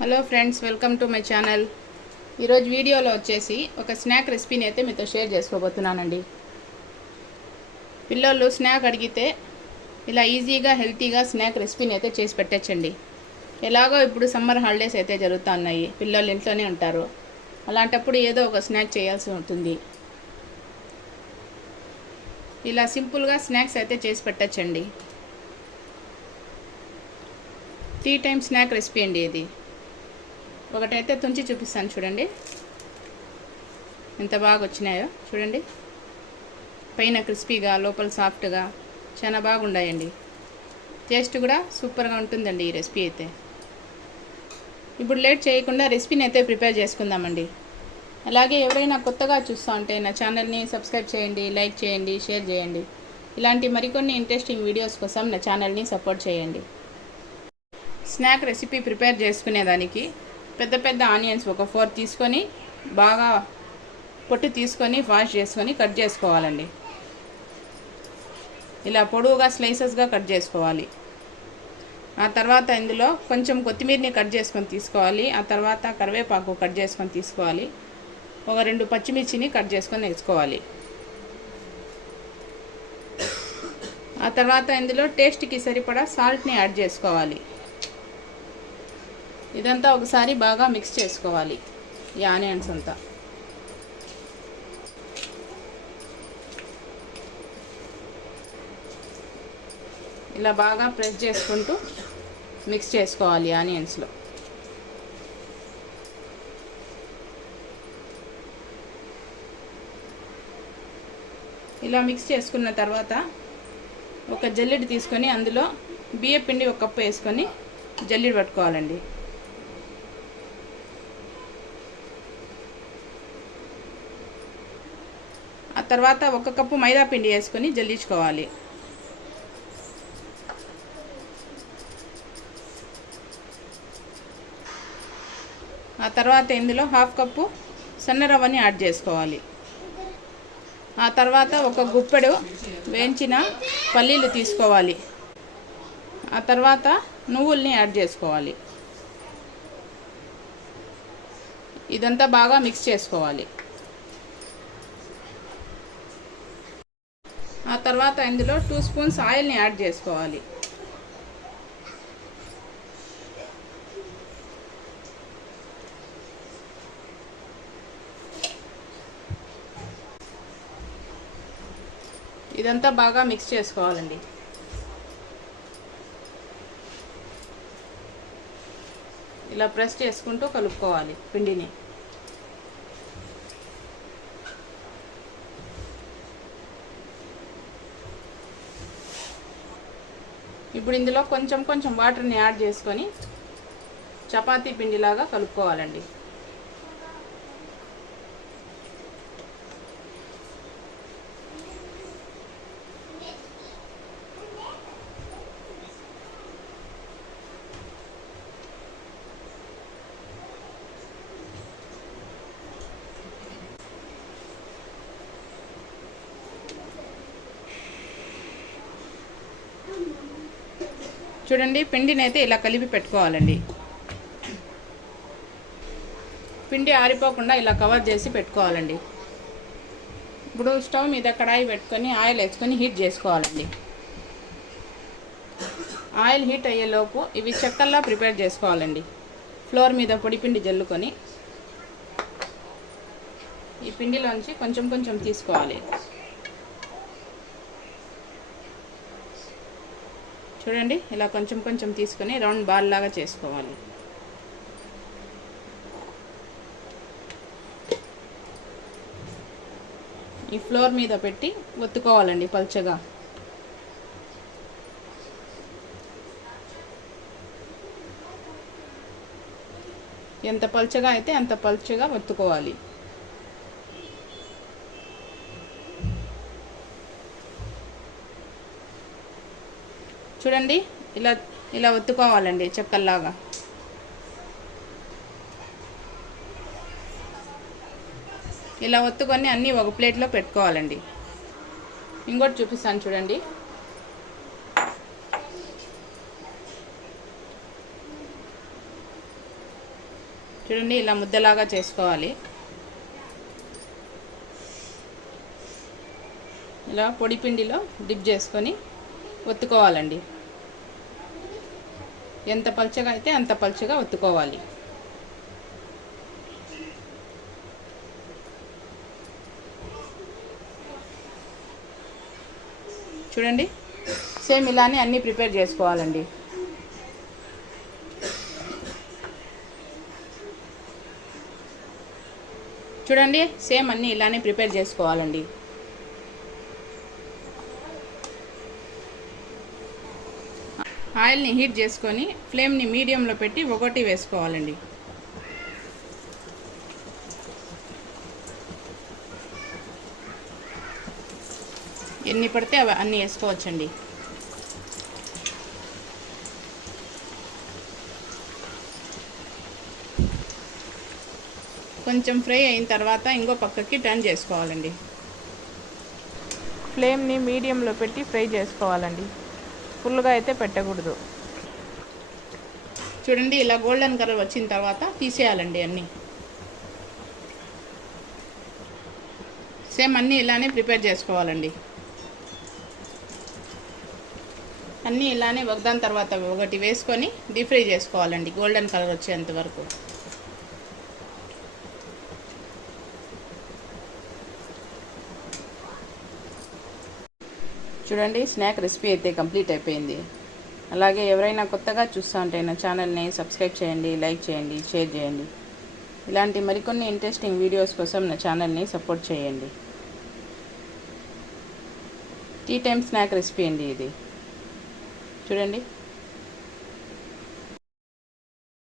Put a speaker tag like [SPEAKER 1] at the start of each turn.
[SPEAKER 1] Hello friends welcome to my channel. ఈరోజు వీడియోలో వచ్చేసి ఒక స్నాక్ రెసిపీని అయితే మీతో షేర్ చేసుకోబోతున్నానండి. పిల్లలు స్నాక్ అడిగితే ఇలా ఈజీగా హెల్తీగా స్నాక్ రెసిపీని అయితే చేసి పెట్టచ్చండి. ఎలాగో ఇప్పుడు సమ్మర్ హాలిడేస్ అయితే జరుగుతున్నాయి పిల్లలు ఇంట్లోనే ఉంటారు. అలాంటప్పుడు ఏదో ఒక స్నాక్ చేయాల్సి ఉంటుంది. ఇలా సింపుల్గా స్నాక్స్ అయితే చేసి పెట్టచ్చండి. టీ టైం స్నాక్ రెసిపీ అండి ఇది. ఒకటైతే తుంచి చూపిస్తాను చూడండి. ఎంత బాగా వచ్చినాయో చూడండి. పైన క్రిస్పీగా లోపల సాఫ్ట్గా చాలా బాగుండాయండి. టేస్ట్ కూడా సూపర్గా ఉంటుందండి ఈ రెసిపీ అయితే. ఇప్పుడు లేట్ చేయకుండా రెసిపీని అయితే ప్రిపేర్ చేసుకుందామండి. అలాగే ఎవరైనా కొత్తగా చూస్తూ ఉంటే నా ఛానల్ని సబ్స్క్రైబ్ చేయండి లైక్ చేయండి షేర్ చేయండి. ఇలాంటి మరికొన్ని ఇంట్రెస్టింగ్ వీడియోస్ కోసం నా ఛానల్ని సపోర్ట్ చేయండి. స్నాక్ రెసిపీ ప్రిపేర్ చేసుకునేదానికి పెద్ద పెద్ద ఆనియన్స్ ఒక ఫోర్ తీసుకొని బాగా పొట్టు తీసుకొని వాష్ చేసుకొని కట్ చేసుకోవాలండి. ఇలా పొడవుగా స్లైసెస్గా కట్ చేసుకోవాలి. ఆ తర్వాత ఇందులో కొంచెం కొత్తిమీరని కట్ చేసుకొని తీసుకోవాలి. ఆ తర్వాత కరివేపాకు కట్ చేసుకొని తీసుకోవాలి. ఒక రెండు పచ్చిమిర్చిని కట్ చేసుకొని వేసుకోవాలి. ఆ తర్వాత ఇందులో టేస్ట్కి సరిపడా సాల్ట్ని యాడ్ చేసుకోవాలి. ఇదంతా ఒకసారి బాగా మిక్స్ చేసుకోవాలి. ఈ ఆనియన్స్ అంతా. ఇలా బాగా ప్రెస్ చేసుకుంటూ మిక్స్ చేసుకోవాలి ఆనియన్స్లో ఇలా మిక్స్ చేసుకున్న తర్వాత ఒక జల్లెడ తీసుకొని అందులో బియ్య పిండి ఒక కప్పు వేసుకొని జల్లెడ పట్టుకోవాలండి. తర్వాత ఒక కప్పు మైదా పిండి వేసుకొని జల్లించుకోవాలి. ఆ తర్వాత ఇందులో హాఫ్ కప్పు సన్న రవ్వని యాడ్ చేసుకోవాలి. ఆ తర్వాత ఒక గుప్పెడు వేయించిన పల్లీలు తీసుకోవాలి. ఆ తర్వాత నువ్వుల్ని యాడ్ చేసుకోవాలి. ఇదంతా బాగా మిక్స్ చేసుకోవాలి. ఆ తర్వాత ఇందులో టూ స్పూన్స్ ఆయిల్ని యాడ్ చేసుకోవాలి. ఇదంతా బాగా మిక్స్ చేసుకోవాలండి. ఇలా ప్రెస్ చేసుకుంటూ కలుపుకోవాలి పిండిని. ఇప్పుడు ఇందులో కొంచెం కొంచెం వాటర్ని యాడ్ చేసుకొని చపాతీ పిండిలాగా కలుపుకోవాలండి. చూడండి పిండిని అయితే ఇలా కలిపి పెట్టుకోవాలండి. పిండి ఆరిపోకుండా ఇలా కవర్ చేసి పెట్టుకోవాలండి. ఇప్పుడు స్టవ్ మీద కడాయి పెట్టుకొని ఆయిల్ వేసుకొని హీట్ చేసుకోవాలండి. ఆయిల్ హీట్ అయ్యేలోపు ఇవి చెక్కల్లా ప్రిపేర్ చేసుకోవాలండి. ఫ్లోర్ మీద పొడి పిండి జల్లుకొని ఈ పిండిలోంచి కొంచెం కొంచెం తీసుకోవాలి. చూడండి ఇలా కొంచెం కొంచెం తీసుకొని రౌండ్ బాల్ లాగా చేసుకోవాలి. ఈ ఫ్లోర్ మీద పెట్టి ఒత్తుకోవాలండి పల్చగా. ఎంత పల్చగా అయితే అంత పల్చగా ఒత్తుకోవాలి. చూడండి ఇలా ఇలా ఒత్తుకోవాలండి చెక్కల్లాగా. ఇలా ఒత్తుకొని అన్నీ ఒక ప్లేట్లో పెట్టుకోవాలండి. ఇంకోటి చూపిస్తాను చూడండి. చూడండి ఇలా ముద్దలాగా చేసుకోవాలి. ఇలా పొడి పిండిలో డిప్ చేసుకొని ఒత్తుకోవాలండి. ఎంత పలుచగా అయితే అంత పలుచగా ఒత్తుకోవాలి. చూడండి. సేమ్ ఇలానే అన్నీ ప్రిపేర్ చేసుకోవాలండి. చూడండి సేమ్ అన్నీ ఇలానే ప్రిపేర్ చేసుకోవాలండి. ఆయిల్ని హీట్ చేసుకొని ఫ్లేమ్ని మీడియంలో పెట్టి ఒకటి వేసుకోవాలండి. ఎన్ని పడితే అవి అన్నీ వేసుకోవచ్చండి. కొంచెం ఫ్రై అయిన తర్వాత ఇంకో పక్కకి టర్న్ చేసుకోవాలండి. ఫ్లేమ్ని మీడియంలో పెట్టి ఫ్రై చేసుకోవాలండి. ఫుల్గా అయితే పెట్టకూడదు. చూడండి ఇలా గోల్డెన్ కలర్ వచ్చిన తర్వాత తీసేయాలండి అన్నీ. సేమ్ అన్నీ ఇలానే ప్రిపేర్ చేసుకోవాలండి. అన్నీ ఇలానే ఒకదాని తర్వాత ఒకటి వేసుకొని డీప్ ఫ్రై చేసుకోవాలండి గోల్డెన్ కలర్ వచ్చేంత వరకు. చూడండి స్నాక్ రెసిపీ అయితే కంప్లీట్ అయిపోయింది. అలాగే ఎవరైనా కొత్తగా చూస్తూ ఉంటే నా ఛానల్ని సబ్స్క్రైబ్ చేయండి లైక్ చేయండి షేర్ చేయండి. ఇలాంటి మరికొన్ని ఇంట్రెస్టింగ్ వీడియోస్ కోసం నా ఛానల్ని సపోర్ట్ చేయండి. టీ టైమ్ స్నాక్ రెసిపీ అండి ఇది. చూడండి.